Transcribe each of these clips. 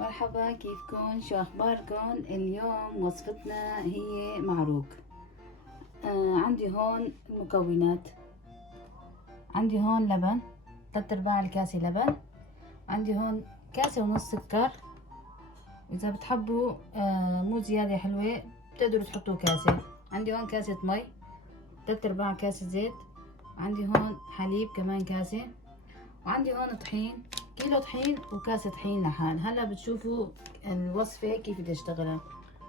مرحبا، كيفكن؟ شو اخباركن؟ اليوم وصفتنا هي معروك. عندي هون المكونات. عندي هون لبن 3/4 الكاسة لبن. عندي هون كاسة ونص سكر، واذا بتحبوا مو زيادة حلوة بتقدروا تحطوا كاسة. عندي هون كاسة مي، 3/4 كاسة زيت. عندي هون حليب كمان كاسة، وعندي هون طحين، كيلو طحين وكاسة طحين لحال. هلا بتشوفوا الوصفة كيف بدي اشتغلها.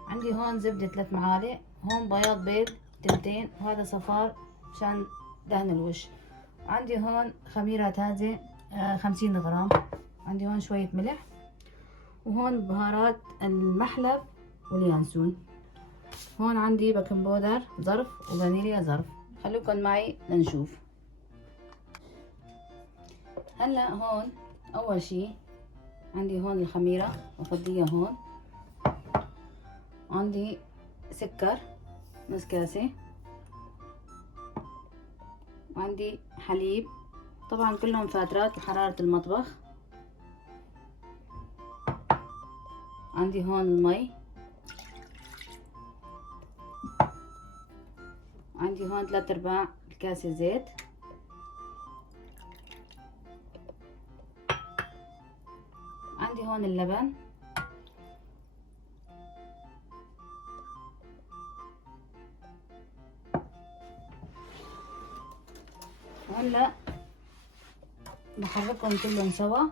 عندي هون زبدة 3 معالق، هون بياض بيض 2، وهذا صفار مشان دهن الوش. عندي هون خميرة تازة 50 غرام. عندي هون شوية ملح، وهون بهارات المحلب واليانسون. هون عندي بيكنج بودر ظرف وفانيليا ظرف. خلوكن معي لنشوف. هلا هون اول شي عندي هون الخميرة بفضيها هون. عندي سكر نص كاسة، وعندي حليب طبعا كلهم فاترات بحرارة المطبخ. عندي هون المي. عندي هون 3/4 الكاسة زيت. عندي هون اللبن. وهلا بحركهم كلهم سوا.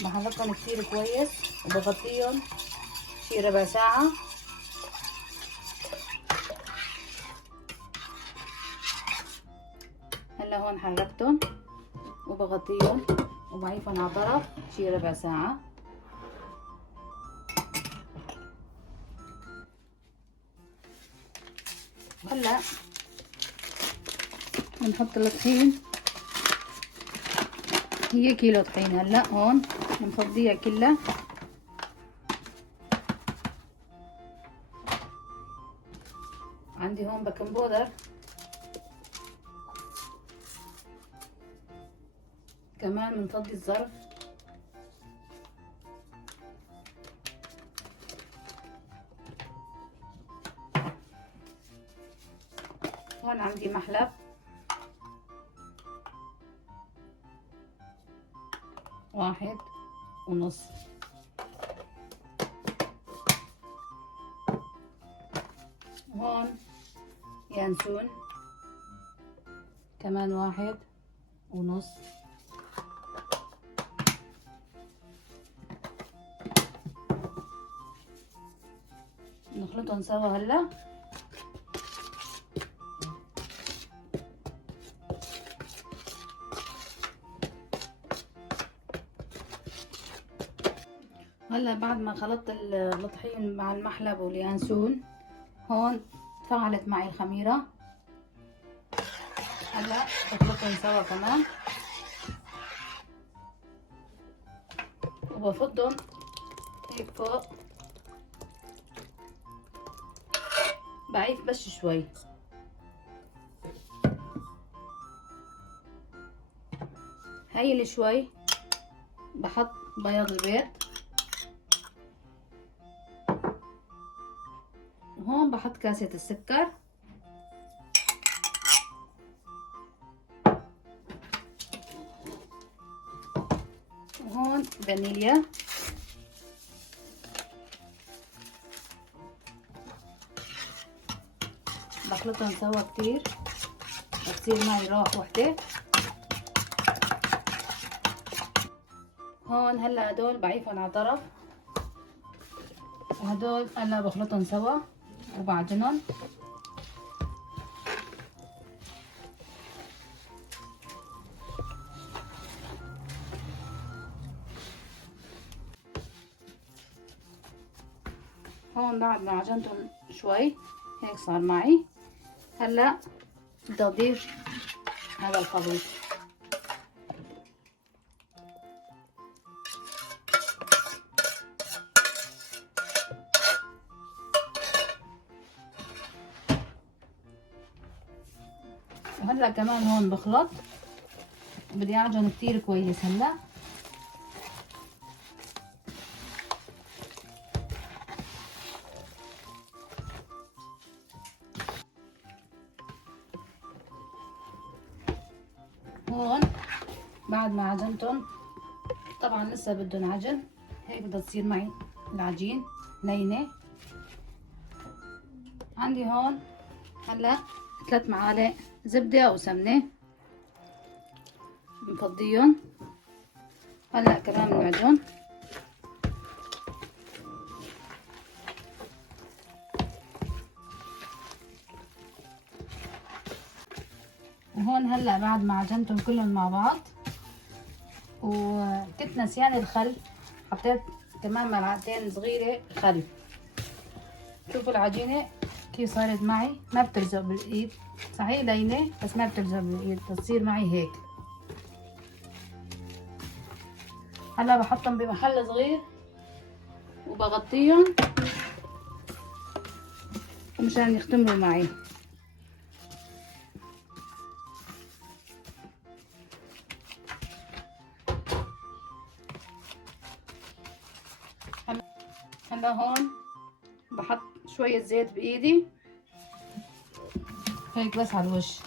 بحركهم كتير كويس وبغطيهم شي ربع ساعة. هلا هون حركتهم وبغطيهم وبعيفهم على طرف شي ربع ساعة. هلا بنحط الطحين. هي كيلو طحين. هلا هون بنفضيها كلها. عندي هون بيكنج بودر كمان بنفضي الظرف. هون عندي محلب. واحد ونص. هون ينسون كمان واحد ونص. نخلطهم سوا هلا. هلا بعد ما خلطت الطحين مع المحلب واليانسون، هون تفاعلت معي الخميرة. هلا بخلطهم سوا كمان وبفضهم هيك فوق. بعيف بس شوي. هاي اللي شوي بحط بياض البيض، وهون بحط كاسة السكر، وهون فانيليا. بخلطهم سوا كتير بتصير معي راح وحدة. هون هلا هدول بعيفهم على طرف، وهدول هلا بخلطهم سوا وبعجنهم. هون بعد ما عجنتهم شوي هيك صار معي. هلا بدي اضيف هذا الخليط. وهلا كمان هون بخلط بدي اعجن كتير كويس هلا. هون بعد ما عجنتهم طبعا لسه بدهم عجن، هيك بدها تصير معي العجين لينة. عندي هون هلا 3 معالق زبدة او سمنة بنفضيهم. هلا كمان بنعجن. وهون هلا بعد ما عجنتهم كلهم مع بعض وكنت نسيان الخل، حطيت كمان ملعقتين صغيرة خل. شوفوا العجينة كيف صارت معي، ما بتلزق بالايد، صحيح لينة بس ما بتلزق بالايد، بتصير معي هيك. هلا بحطهم بمحل صغير وبغطيهم مشان يختمروا معي. هلا هون بحط شوية زيت بإيدي هيك بس على الوش.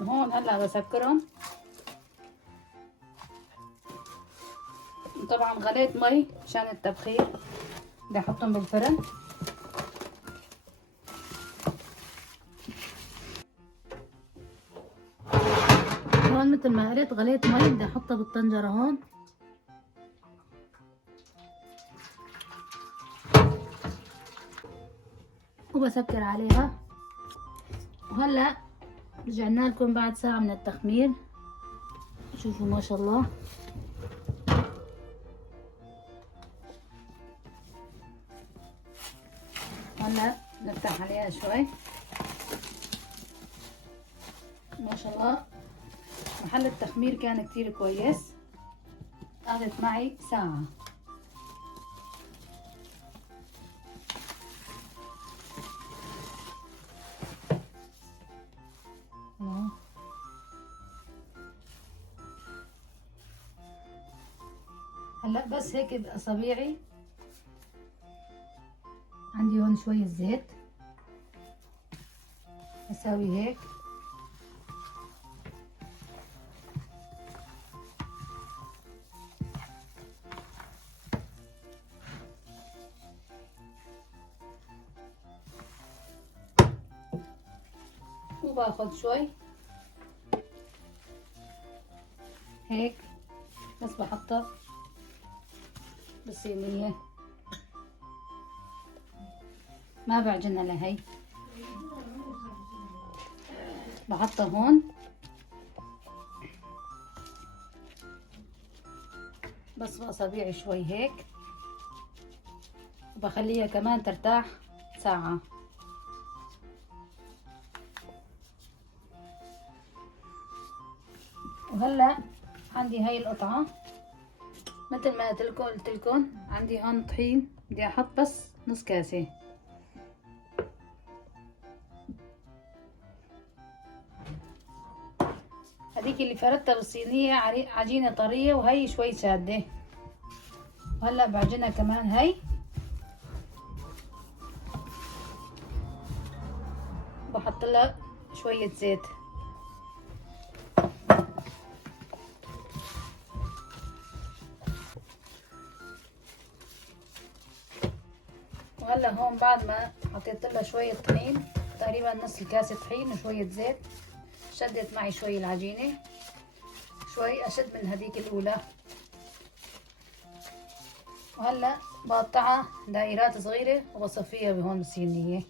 وهون هلا بسكرهم. طبعا غليت مي مشان التبخير، بدي احطهم بالفرن. هون مثل ما قلت غليت مي، بدي احطها بالطنجرة هون. وبسكر عليها. وهلا رجعنا لكم بعد ساعة من التخمير. شوفوا ما شاء الله. هلا نفتح عليها شوي. ما شاء الله محل التخمير كان كتير كويس، اخذت معي ساعة. هلا بس هيك باصابيعي. عندي هون شوية زيت بساوي هيك. وباخد شوي هيك بس بحطها بالصينية، ما بعجنها لهي. بحطها هون بس بأصابيعي شوي هيك، وبخليها كمان ترتاح ساعة. وهلا عندي هاي القطعة مثل ما قلت لكم عندي هون طحين، بدي احط بس نص كاسة. هذيك اللي فردتها بالصينية عجينة طرية، وهي شوي شادة. وهلا بعجنها كمان هي. بحط لها شوية زيت. وهلا هون بعد ما حطيت لها شوية طحين، تقريبا نص الكاسة طحين وشوية زيت، شدت معي شوي العجينة، شوي اشد من هذيك الاولى. وهلا بقطعها دائرات صغيرة وبصفيها بهون بالصينية.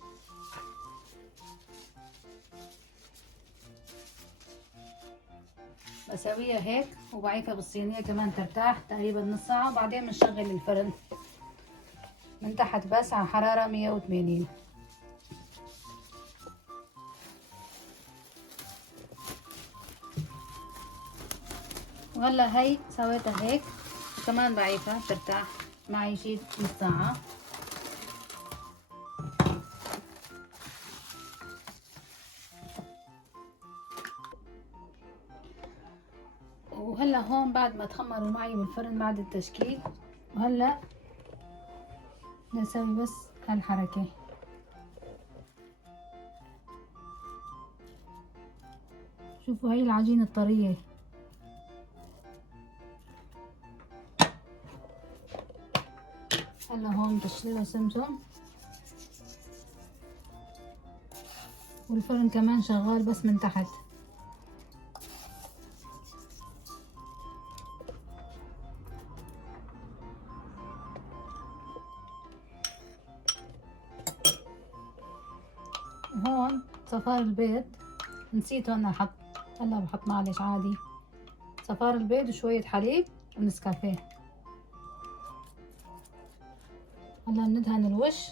بسويها هيك وبعيفها بالصينية كمان ترتاح تقريبا نص ساعة، وبعدين بنشغل الفرن من تحت بس على حرارة 180. وهلا هي سويتها هيك، كمان بعيفها بترتاح معي شي نص ساعة. وهلا هون بعد ما تخمروا معي بالفرن بعد التشكيل، وهلا بدي اسوي بس هالحركة. شوفوا هي العجينة الطرية. هلا هون بشيلها سمسم، والفرن كمان شغال بس من تحت. هون صفار البيض نسيت هون احط، هلا بحط معلش عادي صفار البيض وشوية حليب ونسكافيه. هلا ندهن الوش.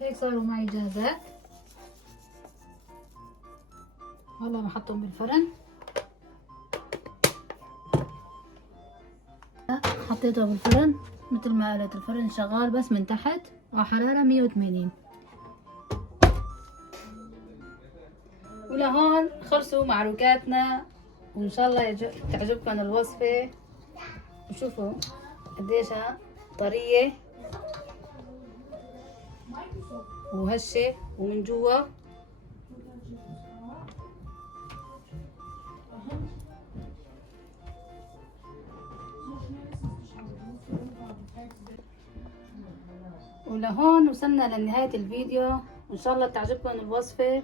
هيك صاروا معي جاهزات. هلا بحطهم بالفرن. حطيتها بالفرن مثل ما قلت، الفرن شغال بس من تحت وحرارة 180. ولهون خلصوا معروكاتنا، وان شاء الله تعجبكم الوصفة. وشوفوا قديشها طرية وهشة ومن جوا. ولهون وصلنا لنهاية الفيديو، وإن شاء الله تعجبكم الوصفة،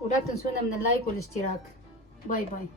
ولا تنسونا من اللايك والاشتراك. باي باي.